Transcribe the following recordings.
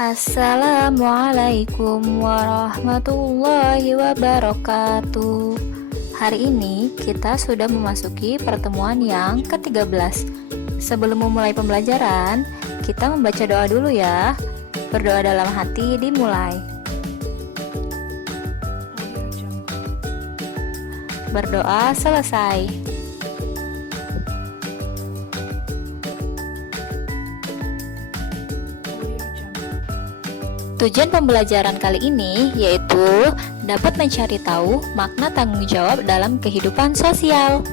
Assalamualaikum warahmatullahi wabarakatuh. Hari ini kita sudah memasuki pertemuan yang ke-13. Sebelum memulai pembelajaran, kita membaca doa dulu ya. Berdoa dalam hati dimulai. Berdoa selesai. Tujuan pembelajaran kali ini yaitu dapat mencari tahu makna tanggung jawab dalam kehidupan sosial.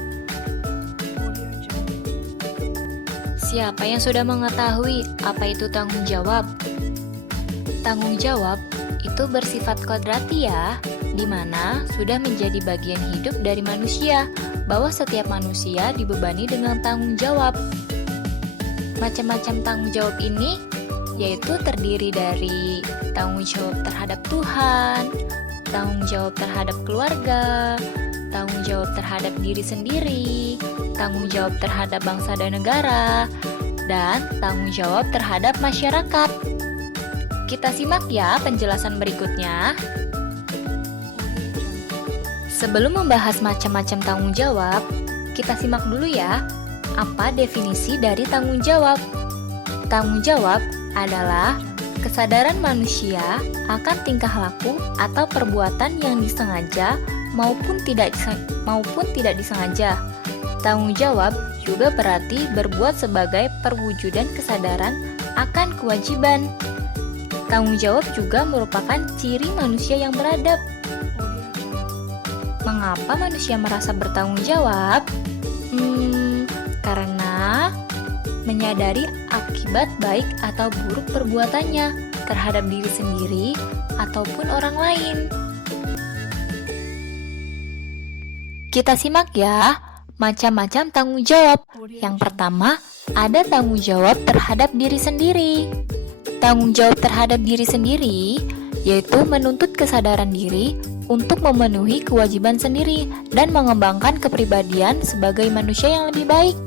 Siapa yang sudah mengetahui apa itu tanggung jawab? Tanggung jawab itu bersifat kodrati ya, di mana sudah menjadi bagian hidup dari manusia, bahwa setiap manusia dibebani dengan tanggung jawab. Macam-macam tanggung jawab ini yaitu terdiri dari tanggung jawab terhadap Tuhan, tanggung jawab terhadap keluarga, tanggung jawab terhadap diri sendiri, tanggung jawab terhadap bangsa dan negara, dan tanggung jawab terhadap masyarakat. Kita simak ya penjelasan berikutnya. Sebelum membahas macam-macam tanggung jawab, kita simak dulu ya, apa definisi dari tanggung jawab. Tanggung jawab adalah kesadaran manusia akan tingkah laku atau perbuatan yang disengaja maupun tidak disengaja. Tanggung jawab juga berarti berbuat sebagai perwujudan kesadaran akan kewajiban. Tanggung jawab juga merupakan ciri manusia yang beradab. Mengapa manusia merasa bertanggung jawab? Karena menyadari akibat baik atau buruk perbuatannya terhadap diri sendiri ataupun orang lain. Kita simak ya, macam-macam tanggung jawab. Yang pertama, ada tanggung jawab terhadap diri sendiri. Tanggung jawab terhadap diri sendiri yaitu menuntut kesadaran diri untuk memenuhi kewajiban sendiri dan mengembangkan kepribadian sebagai manusia yang lebih baik.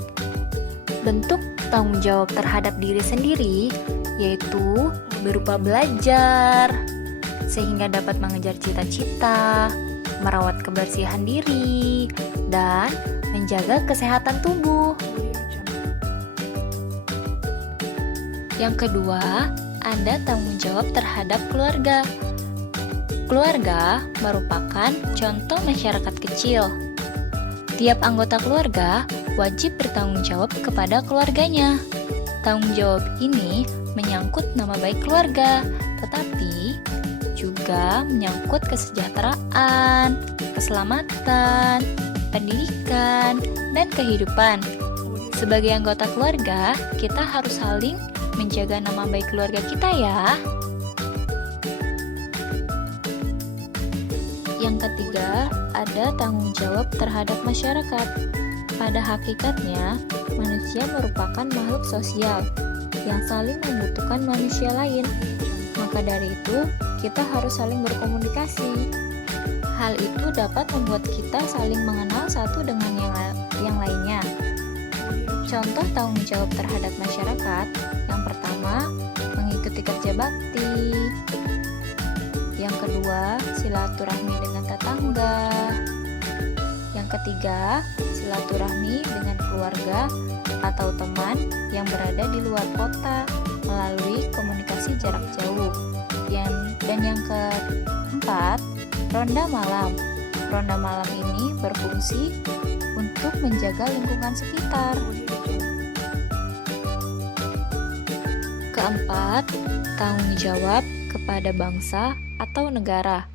Bentuk tanggung jawab terhadap diri sendiri yaitu berupa belajar sehingga dapat mengejar cita-cita, merawat kebersihan diri, dan menjaga kesehatan tubuh. Yang kedua, ada tanggung jawab terhadap keluarga. Keluarga merupakan contoh masyarakat kecil. Tiap anggota keluarga wajib bertanggung jawab kepada keluarganya. Tanggung jawab ini menyangkut nama baik keluarga, tetapi juga menyangkut kesejahteraan, keselamatan, pendidikan, dan kehidupan. Sebagai anggota keluarga, kita harus saling menjaga nama baik keluarga kita ya. Yang ketiga, ada tanggung jawab terhadap masyarakat. Pada hakikatnya, manusia merupakan makhluk sosial yang saling membutuhkan manusia lain. Maka dari itu, kita harus saling berkomunikasi. Hal itu dapat membuat kita saling mengenal satu dengan yang lainnya. Contoh tanggung jawab terhadap masyarakat, yang pertama, mengikuti kerja bakti. Yang kedua, silaturahmi dengan tetangga. Yang ketiga, silaturahmi dengan keluarga atau teman yang berada di luar kota melalui komunikasi jarak jauh. Dan yang keempat, ronda malam. Ronda malam ini berfungsi untuk menjaga lingkungan sekitar. Keempat, tanggung jawab kepada bangsa atau negara.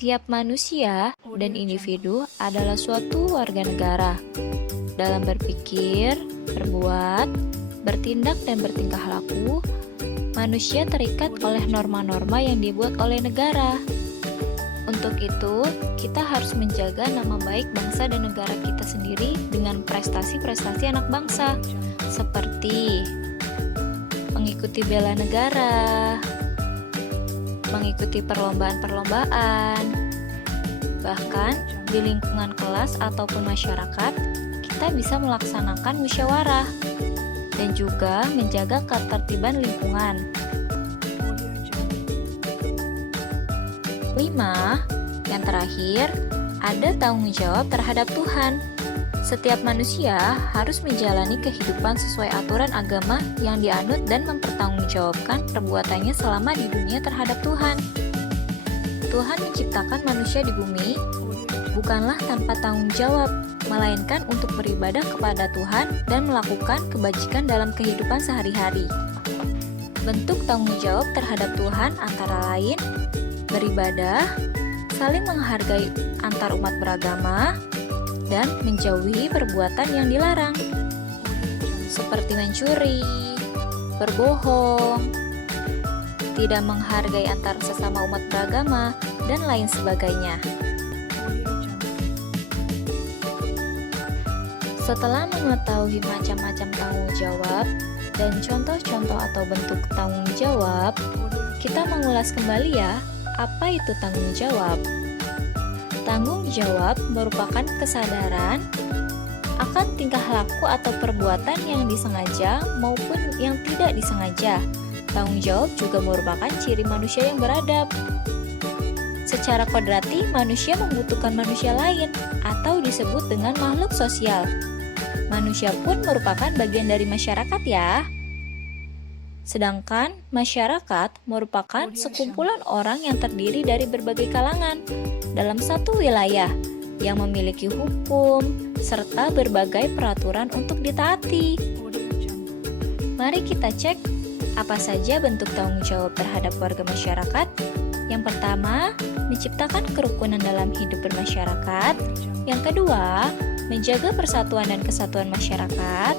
Tiap manusia dan individu adalah suatu warga negara. Dalam berpikir, berbuat, bertindak, dan bertingkah laku, manusia terikat oleh norma-norma yang dibuat oleh negara. Untuk itu, kita harus menjaga nama baik bangsa dan negara kita sendiri dengan prestasi-prestasi anak bangsa, seperti mengikuti bela negara, mengikuti perlombaan-perlombaan. Bahkan di lingkungan kelas ataupun masyarakat, kita bisa melaksanakan musyawarah. dan juga menjaga ketertiban lingkungan. 5. Yang terakhir, ada tanggung jawab terhadap Tuhan. Setiap manusia harus menjalani kehidupan sesuai aturan agama yang dianut dan mempertanggungjawabkan perbuatannya selama di dunia terhadap Tuhan. Tuhan menciptakan manusia di bumi bukanlah tanpa tanggung jawab, melainkan untuk beribadah kepada Tuhan dan melakukan kebajikan dalam kehidupan sehari-hari. Bentuk tanggung jawab terhadap Tuhan antara lain beribadah, saling menghargai antar umat beragama, dan menjauhi perbuatan yang dilarang, seperti mencuri, berbohong, tidak menghargai antar sesama umat beragama, dan lain sebagainya. Setelah mengetahui macam-macam tanggung jawab dan contoh-contoh atau bentuk tanggung jawab, kita mengulas kembali ya, apa itu tanggung jawab? Tanggung jawab merupakan kesadaran akan tingkah laku atau perbuatan yang disengaja maupun yang tidak disengaja. Tanggung jawab juga merupakan ciri manusia yang beradab. Secara kodrati, manusia membutuhkan manusia lain atau disebut dengan makhluk sosial. Manusia pun merupakan bagian dari masyarakat ya. Sedangkan masyarakat merupakan sekumpulan orang yang terdiri dari berbagai kalangan dalam satu wilayah yang memiliki hukum serta berbagai peraturan untuk ditaati. Mari kita cek apa saja bentuk tanggung jawab terhadap warga masyarakat. Yang pertama, menciptakan kerukunan dalam hidup bermasyarakat. Yang kedua, menjaga persatuan dan kesatuan masyarakat.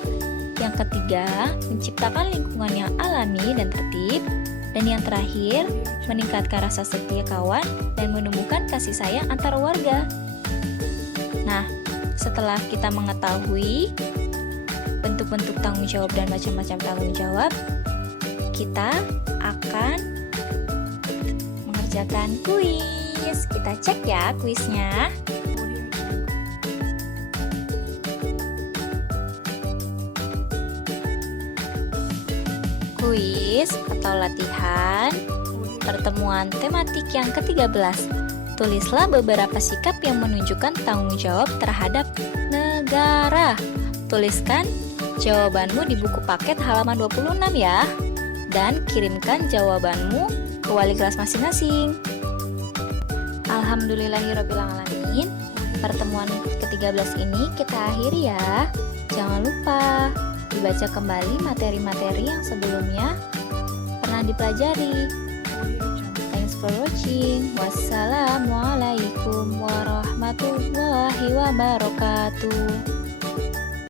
Yang ketiga, menciptakan lingkungan yang alami dan tertib. Dan yang terakhir, meningkatkan rasa setia kawan dan menumbuhkan kasih sayang antar warga. Nah, setelah kita mengetahui bentuk-bentuk tanggung jawab dan macam-macam tanggung jawab, kita akan mengerjakan kuis. Kita cek ya kuisnya. Kuis atau latihan pertemuan tematik yang ke-13. Tulislah beberapa sikap yang menunjukkan tanggung jawab terhadap negara. Tuliskan jawabanmu di buku paket halaman 26 ya. Dan kirimkan jawabanmu ke wali kelas masing-masing. Alhamdulillahirrabbilalamin. Pertemuan ke-13 ini kita akhiri ya. Jangan lupa dibaca kembali materi-materi yang sebelumnya pernah dipelajari. Thanks for watching. Wassalamualaikum warahmatullahi wabarakatuh.